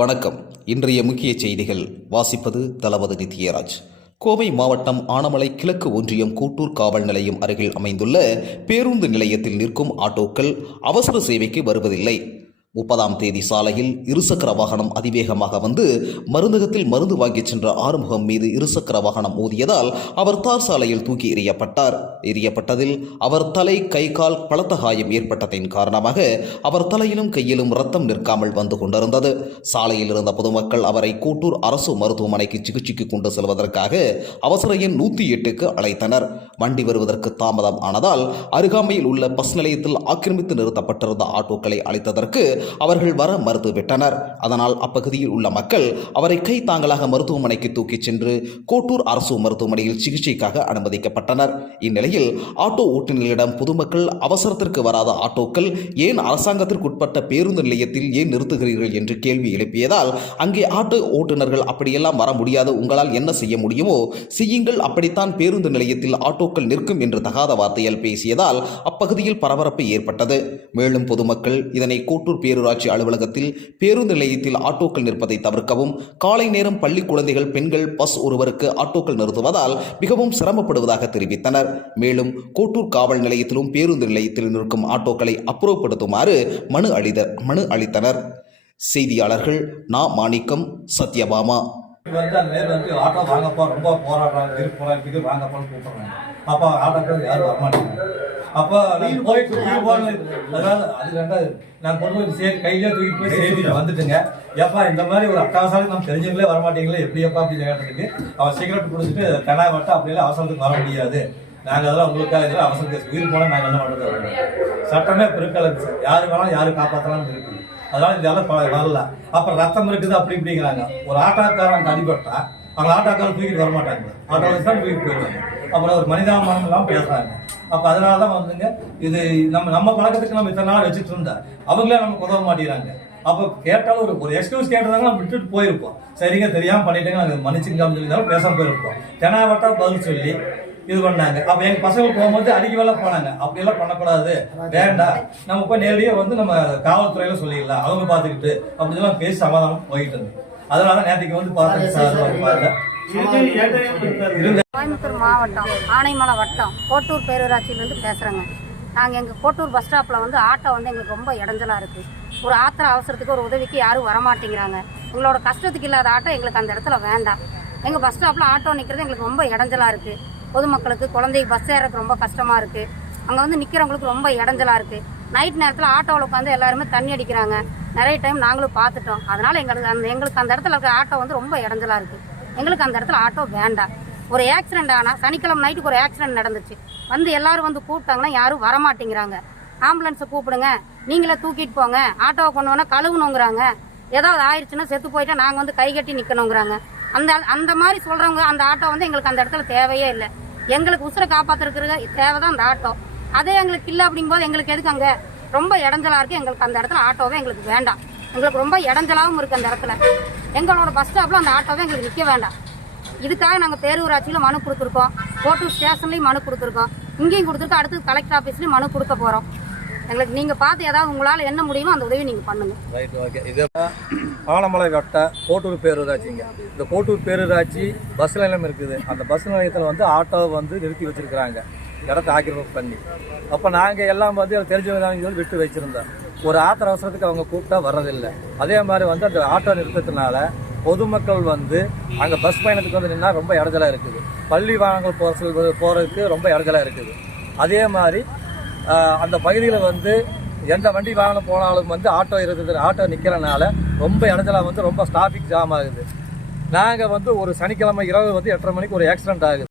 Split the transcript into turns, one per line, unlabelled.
வணக்கம். இன்றைய முக்கிய செய்திகள். வாசிப்பது தளபதி நித்யராஜ். கோவை மாவட்டம் ஆனமலை கிழக்கு ஒன்றியம் கூட்டூர் காவல் நிலையம் அருகில் அமைந்துள்ள பேருந்து நிலையத்தில் நிற்கும் ஆட்டோக்கள் அவசர சேவைக்கு வருவதில்லை. முப்பதாம் தேதி சாலையில் இருசக்கர வாகனம் அதிவேகமாக வந்து மருந்தகத்தில் மருந்து வாங்கிச் சென்ற ஆறுமுகம் மீது இருசக்கர வாகனம் மோதியதால் அவர் தார் சாலையில் தூக்கி எறியப்பட்டார். எறியப்பட்டதில் அவர் தலை கை கால் பலத்த காயம் ஏற்பட்டதின் காரணமாக அவர் தலையிலும் கையிலும் ரத்தம் நிற்காமல் வந்து கொண்டிருந்தது. சாலையில் இருந்த பொதுமக்கள் அவரை கூட்டூர் அரசு மருத்துவமனைக்கு சிகிச்சைக்கு கொண்டு செல்வதற்காக அவசர எண் நூற்றி எட்டுக்கு அழைத்தனர். வண்டி வருவதற்கு தாமதம் ஆனதால் அருகாமையில் உள்ள பஸ் நிலையத்தில் ஆக்கிரமித்து நிறுத்தப்பட்டிருந்த ஆட்டோக்களை அழைத்ததற்கு அவர்கள் வர மறுத்துவிட்டனர். அதனால் அப்பகுதியில் உள்ள மக்கள் அவரை கை தாங்களாக மருத்துவமனைக்கு தூக்கிச் சென்று கோட்டூர் அரசு மருத்துவமனையில் சிகிச்சைக்காக அனுமதிக்கப்பட்டனர். இந்நிலையில் ஆட்டோ ஓட்டுநர்களிடம் பொதுமக்கள் அவசரத்திற்கு வராத ஆட்டோக்கள் ஏன் அரசாங்கத்திற்குட்பட்ட பேருந்து நிலையத்தில் ஏன் நிறுத்துகிறீர்கள் என்று கேள்வி எழுப்பியதால் அங்கே ஆட்டோ ஓட்டுநர்கள் அப்படியெல்லாம் வர முடியாது உங்களால் என்ன செய்ய முடியுமோ செய்யுங்கள் அப்படித்தான் பேருந்து நிலையத்தில் ஆட்டோக்கள் நிற்கும் என்று தகாத வார்த்தையால் பேசியதால் அப்பகுதியில் பரபரப்பு ஏற்பட்டது. மேலும் பொதுமக்கள் இதனை கோட்டூர் பேரூராட்சி அலுவலகத்தில் பேருந்து நிலையத்தில் ஆட்டோக்கள் நிற்பதை தவிர்க்கவும் காலை நேரம் பள்ளி குழந்தைகள் பெண்கள் பஸ் ஒருவருக்கு ஆட்டோக்கள் நிறுத்துவதால் மிகவும் சிரமப்படுவதாக தெரிவித்தனர். மேலும் கோட்டூர் காவல் நிலையத்திலும் பேருந்து நிலையத்தில் நிற்கும் ஆட்டோக்களை அப்புறப்படுத்துமாறு மனு அளித மனு அளித்தனர். செய்தியாளர்கள் நா. மாணிக்கம் சத்யபாமா.
வந்து அந்த நேரம் வந்து ஆட்டோ வாங்கப்பா ரொம்ப போராடுறாங்க இருக்கு போராட்டத்துக்கு வாங்கப்பான்னு கூப்பிடுறாங்க. அப்போ ஆட்டோக்கள் யாரும் வரமாட்டாங்க அப்போ நான் போயிட்டு தூக்கி போன அதாவது அது ரெண்டாவது நான் கொண்டு போய் சே கையிலே தூக்கி போய் சேர்த்துட்டு வந்துட்டுங்க. ஏப்பா இந்த மாதிரி ஒரு அட்டவசரம் நம்ம தெரிஞ்சவங்களே வரமாட்டீங்களே எப்படி எப்பா அப்படின்னு கேட்டதுக்கு அவன் சிகரெட் குடிச்சிட்டு கனா வட்டம் அப்படியெல்லாம் அவசரத்துக்கு வர முடியாது. நாங்கள் அதெல்லாம் உங்களுக்காக இதெல்லாம் அவசரம் கேஸ் உயிர் போனால் நாங்கள் என்ன பண்ணுறது? சட்டமே பெருக்கலை சார். யாரு வேணாலும் யாரு காப்பாற்றலாம் இருக்குது. அதனால இதெல்லாம் வரல. அப்புறம் ரத்தம் இருக்குது அப்படி இப்படிங்கிறாங்க. ஒரு ஆட்டோக்காரன் அடிபட்டா அவங்க ஆட்டோக்காரன் தூக்கிட்டு வர மாட்டாங்க. ஆட்டோ தான் தூக்கிட்டு போயிடுவாங்க. அப்புறம் ஒரு மனிதாபிமானம் எல்லாம் பேசுறாங்க. அப்ப அதனால தான் வந்துங்க இது நம்ம நம்ம பழக்கத்துக்கு நம்ம இத்தனை நாள் வச்சுட்டு இருந்தா அவங்களே நமக்கு உதவ மாட்டேங்கிறாங்க. அப்போ கேட்டாலும் ஒரு ஒரு எக்ஸ்கியூஸ் கேட்டதாங்க நம்ம விட்டுட்டு போயிருப்போம். சரிங்க தெரியாமல் பண்ணிட்டேங்க நாங்கள் மன்னிச்சுங்க அப்படின்னு சொல்லி பேசாம போயிருப்போம். தெனாவட்டா பதில் சொல்லி இது பண்ணாங்க. அப்ப எங்க பசங்க போகும்போது அடிக்க வேலை போனாங்க. அப்படி எல்லாம் பண்ணக்கூடாது. வேண்டாம் நம்ம போய் நேரடியா வந்து நம்ம காவல்துறையில சொல்லிடலாம். அவங்க பாத்துக்கிட்டு அப்படி எல்லாம் பேசி சமாதானம் போயிட்டு இருந்தது அதனால நேற்றுக்கு வந்து பார்த்தேன் சார்
கோயம்புத்தூர் மாவட்டம் ஆனைமலை வட்டம் கோட்டூர் பேரூராட்சியிலேருந்து பேசுகிறேங்க நாங்கள் எங்கள் கோட்டூர் பஸ் ஸ்டாப்பில் வந்து ஆட்டோ வந்து எங்களுக்கு ரொம்ப இடைஞ்சலாக இருக்குது ஒரு ஆத்திர அவசரத்துக்கு ஒரு உதவிக்கு யாரும் வரமாட்டேங்கிறாங்க. எங்களோட கஷ்டத்துக்கு இல்லாத ஆட்டோ எங்களுக்கு அந்த இடத்துல வேண்டாம். எங்கள் பஸ் ஸ்டாப்பில் ஆட்டோ நிற்கிறது எங்களுக்கு ரொம்ப இடைஞ்சலாக இருக்குது பொதுமக்களுக்கு குழந்தைக்கு பஸ் ஏறதுக்கு ரொம்ப கஷ்டமாக இருக்குது அங்கே வந்து நிற்கிறவங்களுக்கு ரொம்ப இடைஞ்சலாக இருக்குது நைட் நேரத்தில் ஆட்டோவில் உட்காந்து எல்லாருமே தண்ணி அடிக்கிறாங்க. நிறைய டைம் நாங்களும் பார்த்துட்டோம். அதனால் எங்களுக்கு அந்த எங்களுக்கு அந்த இடத்துல இருக்க ஆட்டோ வந்து ரொம்ப இடைஞ்சலாக இருக்குது எங்களுக்கு அந்த இடத்துல ஆட்டோ வேண்டாம். ஒரு ஆக்சிடென்ட் ஆனால் சனிக்கிழமை நைட்டுக்கு ஒரு ஆக்சிடென்ட் நடந்துச்சு. வந்து எல்லாரும் வந்து கூப்பிட்டாங்கன்னா யாரும் வரமாட்டேங்கிறாங்க. ஆம்புலன்ஸை கூப்பிடுங்க. நீங்களே தூக்கிட்டு போங்க. ஆட்டோவை கொண்டு வேணா கழுவணுங்கிறாங்க. ஏதாவது ஆயிடுச்சுன்னா செத்து போயிட்டா நாங்கள் வந்து கை கட்டி நிற்கணுங்கிறாங்க அந்த அந்த மாதிரி சொல்கிறவங்க அந்த ஆட்டோ வந்து எங்களுக்கு அந்த இடத்துல தேவையே இல்லை. எங்களுக்கு உசுரை காப்பாற்றுறதுக்கு தேவை தான் அந்த ஆட்டோ. அதே எங்களுக்கு இல்லை அப்படிங்கும்போது எங்களுக்கு எதுக்கு அங்கே? ரொம்ப இடைஞ்சலாக இருக்குது எங்களுக்கு அந்த இடத்துல ஆட்டோவே எங்களுக்கு வேண்டாம். எங்களுக்கு ரொம்ப இடைஞ்சலாகவும் இருக்குது அந்த இடத்துல. எங்களோட பஸ் ஸ்டாப்பில் அந்த ஆட்டோவே எங்களுக்கு நிற்க வேண்டாம். இதுக்காக நாங்கள் பேரூராட்சியில் மனு கொடுத்துருக்கோம். கோட்டூர் ஸ்டேஷன்லேயும் மனு கொடுத்துருக்கோம். இங்கேயும் கொடுத்துருக்கோம். அடுத்து கலெக்டர் ஆஃபீஸ்லேயும் மனு கொடுக்க போகிறோம் எங்களுக்கு நீங்கள் பார்த்து ஏதாவது உங்களால் என்ன முடியுமோ அந்த உதவி நீங்கள் பண்ணுங்கள்
ரைட் ஓகே இது ஆலமலை வட்ட கோட்டூர் பேரூராட்சிங்க. இந்த கோட்டூர் பேரூராட்சி பஸ் நிலையம் இருக்குது. அந்த பஸ் நிலையத்தில் வந்து ஆட்டோ வந்து நிறுத்தி வச்சிருக்கிறாங்க. இடத்த ஆக்கிரமிப்பு பண்ணி. அப்போ நாங்கள் எல்லாம் வந்து தெரிஞ்சவங்க சொல்லி விட்டு வச்சிருந்தோம். ஒரு ஆத்திர அவசரத்துக்கு அவங்க கூப்பிட்டா வர்றதில்லை. அதே மாதிரி வந்து அந்த ஆட்டோ நிறுத்தத்தினால பொதுமக்கள் வந்து அங்கே பஸ் பயணத்துக்கு வந்து நின்னா ரொம்ப இடைஞ்சலாக இருக்குது. பள்ளி வாகனங்கள் போகிற போகிறதுக்கு ரொம்ப இடைஞ்சலாக இருக்குது. அதே மாதிரி அந்த பகுதியில் வந்து எந்த வண்டி வாகனம் போனாலும் வந்து ஆட்டோ இருக்குது ஆட்டோ நிற்கிறனால ரொம்ப இடத்துல வந்து ரொம்ப டிராஃபிக் ஜாம் ஆகுது. நாங்கள் வந்து ஒரு சனிக்கிழமை இரவு வந்து எட்டரை மணிக்கு ஒரு ஆக்சிடென்ட் ஆகுது.